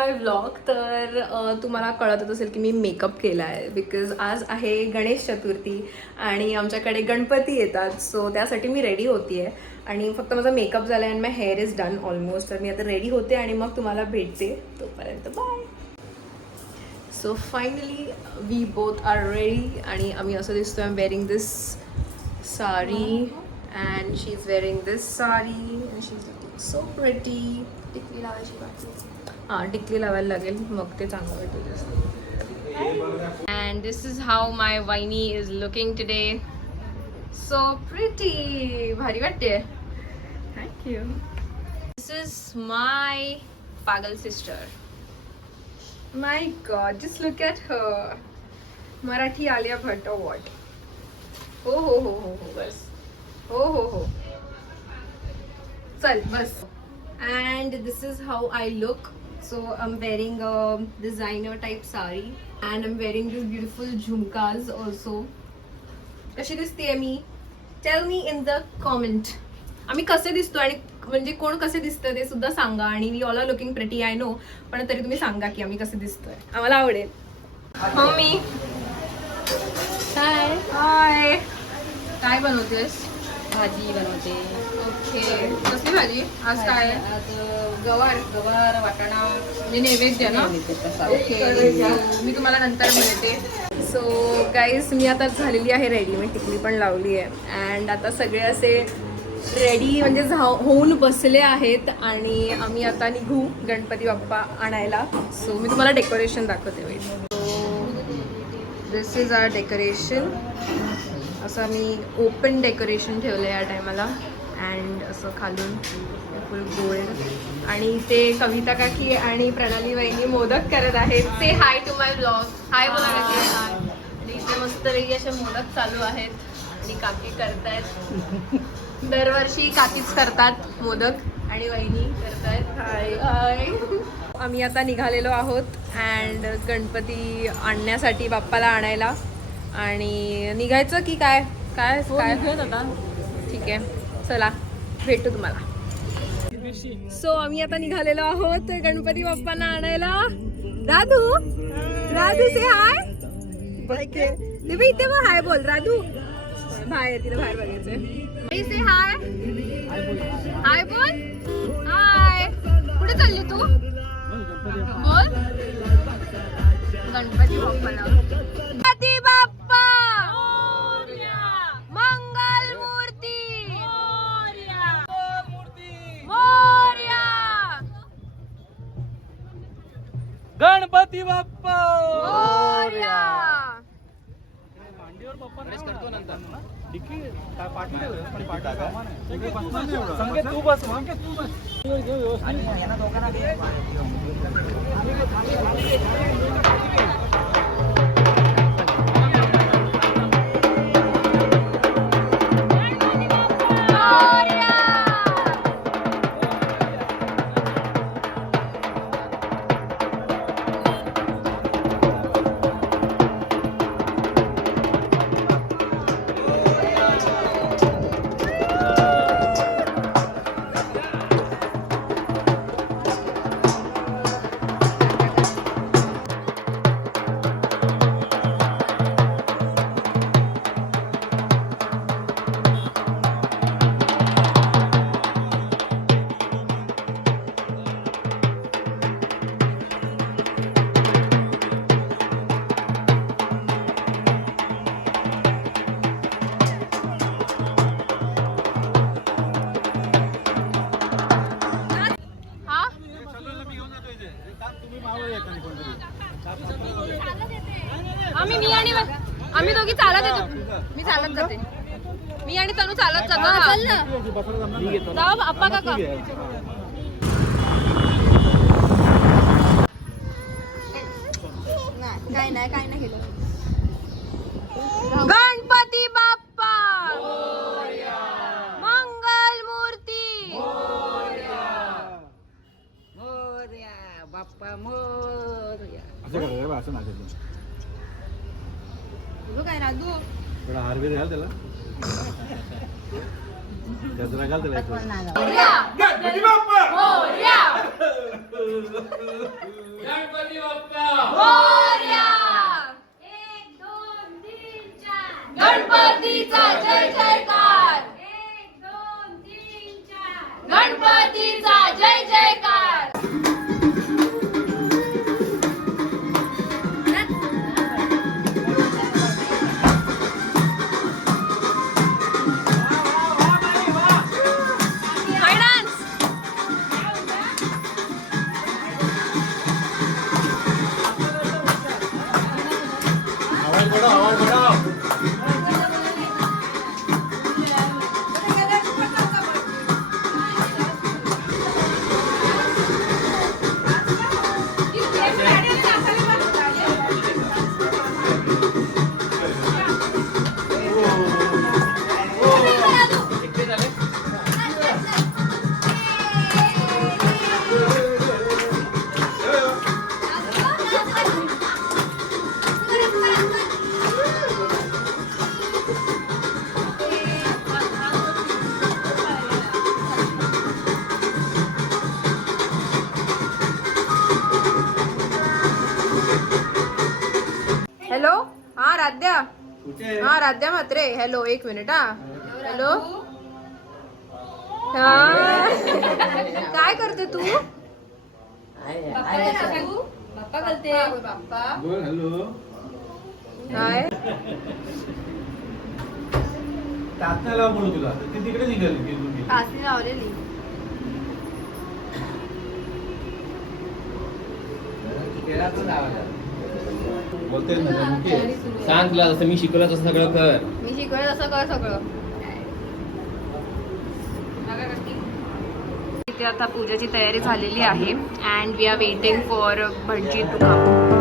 माय vlog. तर तुम्हाला कळतच असेल की मी मेकअप केला आहे बिकॉज आज आहे गणेश चतुर्थी आणि आमच्याकडे गणपती येतात. सो त्यासाठी मी रेडी होती आहे आणि फक्त माझा मेकअप झाला आहे आणि माय हेअर इज डन ऑलमोस्ट. तर मी आता रेडी होते आणि मग तुम्हाला भेटते. तोपर्यंत bye. So finally we both are ready आणि आम्ही असं दिसतो. I am wearing this sari and she's wearing this sari and she's looking so pretty. टिकली लावायची बाकी. हां, टिकली लावायला लागेल मग ते चांगलं वाटेल. And this is how my Vaini is looking today. So pretty. भारी वाटते. Thank you. This is my pagal sister. My God, just look at her. Marathi Alia Bhatt or what? हो बस. हो चल बस. And this is how I look. So I'm wearing a designer type sari and I'm wearing these beautiful jhumkas also. कशी दिसते मी? Tell me in the comment. आम्ही कसे दिसतो आणि म्हणजे कोण कसे दिसतं ते सुद्धा सांगा. आणि we all are looking pretty I know, पण तरी तुम्ही सांगा की आम्ही कसे दिसतोय. आम्हाला आवडेल. मम्मी हाय. काय बनवतेस? भाजी बनवते. ओके. कसली भाजी आज? काय? आज गवार वाटाणा म्हणजे नैवेद्य ना? ओके. मी तुम्हाला नंतर मिळते. सो गाईज मी आता झालेली आहे रेडी. मी टिकली पण लावली आहे अँड आता सगळे असे रेडी म्हणजे होऊन बसले आहेत आणि आम्ही आता निघू गणपती बाप्पा आणायला. सो मी तुम्हाला डेकोरेशन दाखवते. वेळ दिस इज आवर डेकोरेशन. असं मी ओपन डेकोरेशन ठेवलं आहे या टायमाला अँड असं खालून फुल गोल्ड. आणि ते कविता काकी आणि प्रणाली वहिनी मोदक करत आहेत. से हाय टू माय ब्लॉग. हाय बोला काकी. हाय. आणि इथे मस्तपैकी असे मोदक चालू आहेत आणि काकी करतायत. दरवर्षी काकीच करतात मोदक आणि वहिनी करतायत. हाय हाय. आम्ही आता निघालेलो आहोत अँड गणपती आणण्यासाठी बाप्पाला आणायला. आणि निघायचं की काय काय काय आता? ठीक आहे चला भेटू तुम्हाला. सो आम्ही आता निघालेलो आहोत गणपती बाप्पांना आणायला. राधू राधू से हाय. बघ इथे बघ. हाय बोल राधू. बाहेर तिला बाहेर बघायचंय. से हाय. हाय बोल. हाय. कुठे चालली तू? बोल. गणपती बाप्पाला. गणपती बाप्पा मंगल मूर्ती मोरया. गणपती बाप्पा मोरया. मांडीवर बाप्पा करतो नंतर डिक्की काय संकेत तू बस. तू बस. यांना दोघांना दे. आम्ही दोघी चालत येतो. मी चालत जाते. मी आणि तनू चालत जातो. जाऊ आप्पा काका. काय नाही केलं. गणपती बाप्पा मंगल मूर्ती मोरया बाप्पा मोरया. असं नाही काय राधू हारवेर घाल त्याला. गजरा घाल त्याला. गणपती बाप्पा मोरया. गणपतीचा जय जयकार. गणपतीचा जय जयकार. हॅलो, हा राध्या. हा राध्या म्हात्रे. हॅलो, एक मिनिट. हा हॅलो. हा काय करते तू? बाप्पा बोलते. बाप्पा हॅलो. काय तात्याला बोलू तुला ती तिकडे निघाली. कासनी लावलेली. बोलते ना सांग तुला जसं मी शिकवलं तसं सगळं कर. मी शिकवलं तसं कर सगळं. इथे आता पूजेची तयारी झालेली आहे and we are waiting for bhatji to come.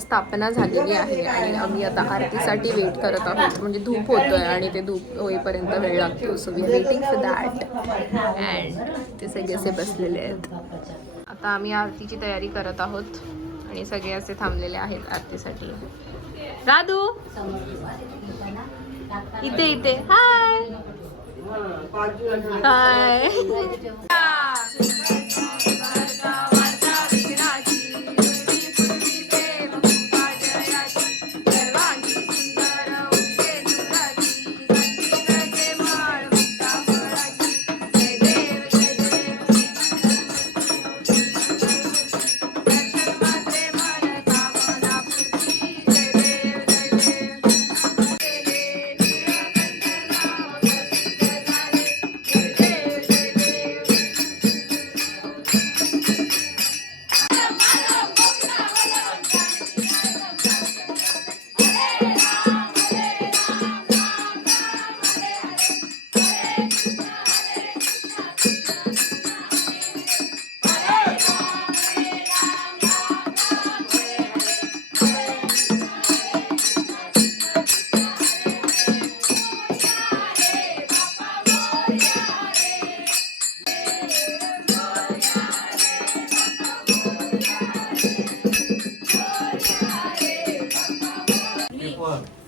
स्थापना झालेली आहे आणि आम्ही आता आरतीसाठी वेट करत आहोत. म्हणजे धूप होतोय आणि ते धूप होईपर्यंत वेळ लागतो. So we are waiting for that and ते सगळे असे बसलेले आहेत. आता आम्ही आरतीची तयारी करत आहोत आणि सगळे असे थांबलेले आहेत आरतीसाठी. राधू इथे इथे. हाय हाय.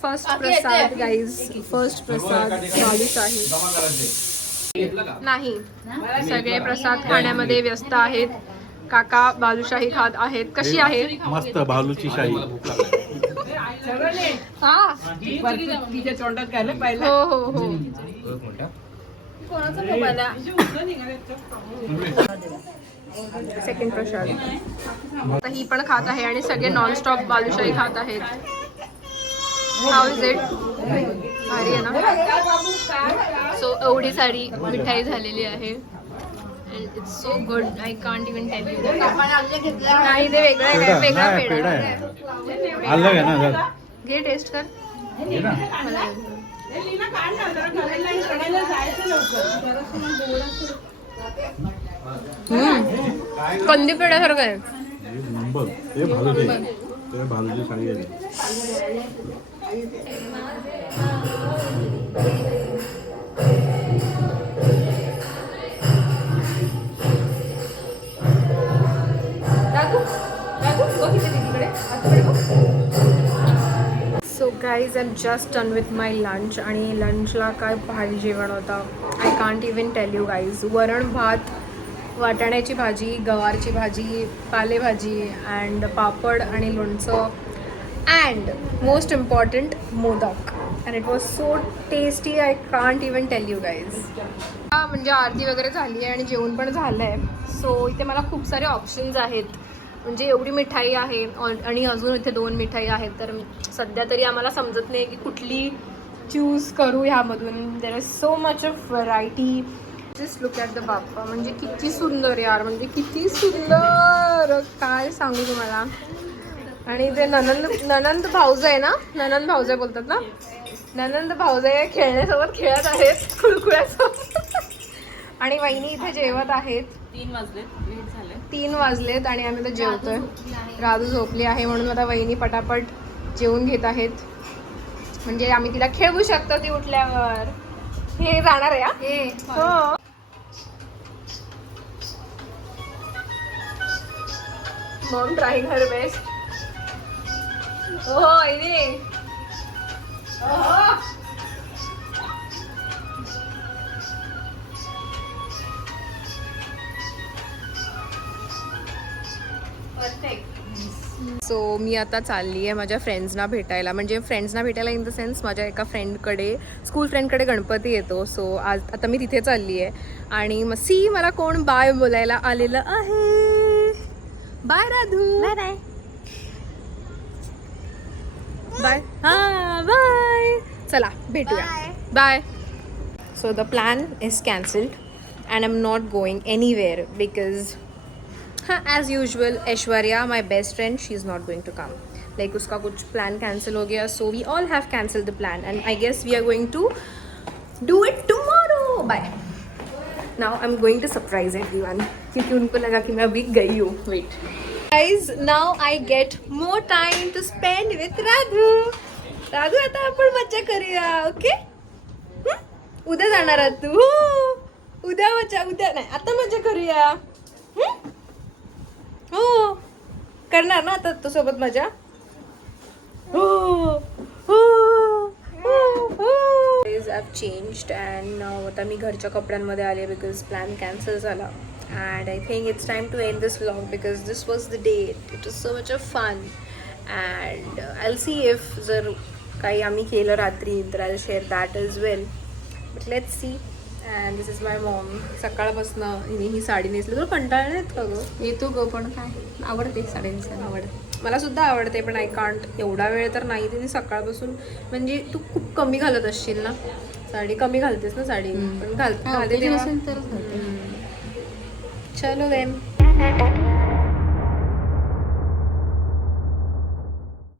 फर्स्ट प्रसाद गाईज. फर्स्ट प्रसाद बालुशाही. नाही, सगळे प्रसाद खाण्यामध्ये व्यस्त आहेत. काका बालुशाही खात आहेत. कशी आहे? मस्त भालूची शाही. हा तिच्या तोंडात काय पाहिलं. हो हो हो. कोणाचा मोबाईल सेकंड प्रसाद. आता ही पण खात आहे आणि सगळे नॉनस्टॉप बालुशाही खात आहेत. How is it? भारी आहे ना. सो एवढी सारी मिठाई झालेली आहे. It's so good. I can't even tell you. नाही, ते वेगळं आहे. काय वेगळा पेढा आहे. अलग आहे ना जरा. घे टेस्ट कर. घे ना. कंदी पेढ्यासारखं आहे. नंबर ते भालूची. ते भालूची शाही आहे. Guys I am just done with my lunch आणि लंचला काय भारी जेवण होतं. I can't even tell you guys. वरण भात, वाटाण्याची भाजी, गवारची भाजी, पालेभाजी अँड पापड आणि लोणचं and most important modak. And it was so tasty. I can't even tell you guys. म्हणजे आरती वगैरे झाली आहे आणि जेवण पण झालं आहे. सो इथे मला खूप सारे ऑप्शन्स आहेत. म्हणजे एवढी मिठाई आहे आणि अजून इथे 2 मिठाई आहेत. तर सध्या तरी आम्हाला समजत नाही की कुठली चूज करू ह्यामधून. There is so much of variety. Just look at the Bappa. म्हणजे किती सुंदर यार, म्हणजे किती सुंदर, काय सांगू तुम्हाला. आणि ते ननंद भाऊज आहे ना, ननंद भाऊजाई बोलतात ना, ननंद भाऊजाई खेळण्यासोबत खेळत आहेत कुळकुळ्यासोबत. आणि वहिनी इथे जेवत आहेत. 3 वाजलेत आणि आम्ही तर जेवतोय. राधू झोपली आहे म्हणून आता वहिनी पटापट जेवून घेत आहेत. म्हणजे आम्ही तिला खेळवू शकतो ती उठल्यावर. हे जाणार आहे हो. Maugham trying her best. हो वहिनी. सो मी आता चालली आहे माझ्या फ्रेंड्सना भेटायला. म्हणजे फ्रेंड्सना भेटायला इन द सेन्स माझ्या एका फ्रेंडकडे, स्कूल फ्रेंडकडे गणपती येतो. सो आता मी तिथे चालली आहे. आणि मग मला कोण बाय बोलायला आलेलं आहे. Bye Radhu. Bye bye bye. हां बाय. चला भेटूया. Bye. So the plan is cancelled and I am not going anywhere because as usual Aishwarya, my best friend, she is not going to come. Like uska kuch plan cancel ho gaya, so we all have cancelled the plan and I guess we are going to do it tomorrow. Bye. Now I'm going to surprise everyone kyunki unko laga ki main abhi gayi hu. Wait guys, now I get more time to spend with Radhu. Radhu आता आपण मज्जा करूया. Okay उद्या जाणार आहात तू. उद्या नाही आता मज्जा करूया. हो करणार ना आता तो सोबत माझ्या. हो हो आय चेंज्ड अँड आता मी घरच्या कपड्यांमध्ये आले बिकॉज प्लॅन कॅन्सल झाला. And I think it's time to end this vlog because this was the day. It was so much of fun and I will see if जर काही आम्ही केलं रात्री तर I will share that as well. But let's see. And this is my mom. सकाळपासनं हिने ही साडी नेसली. तुला कंटाळा नाहीत का गं? येतो ग पण काय आवडते साडी नेसायला. आवडते मला सुद्धा आवडते पण आय कांट. एवढा वेळ तर नाही. तिने सकाळपासून म्हणजे तू खूप कमी घालत असशील ना साडी. कमी घालतेस ना साडी पण घालते तेव्हा. तरच घालते. चलो देम.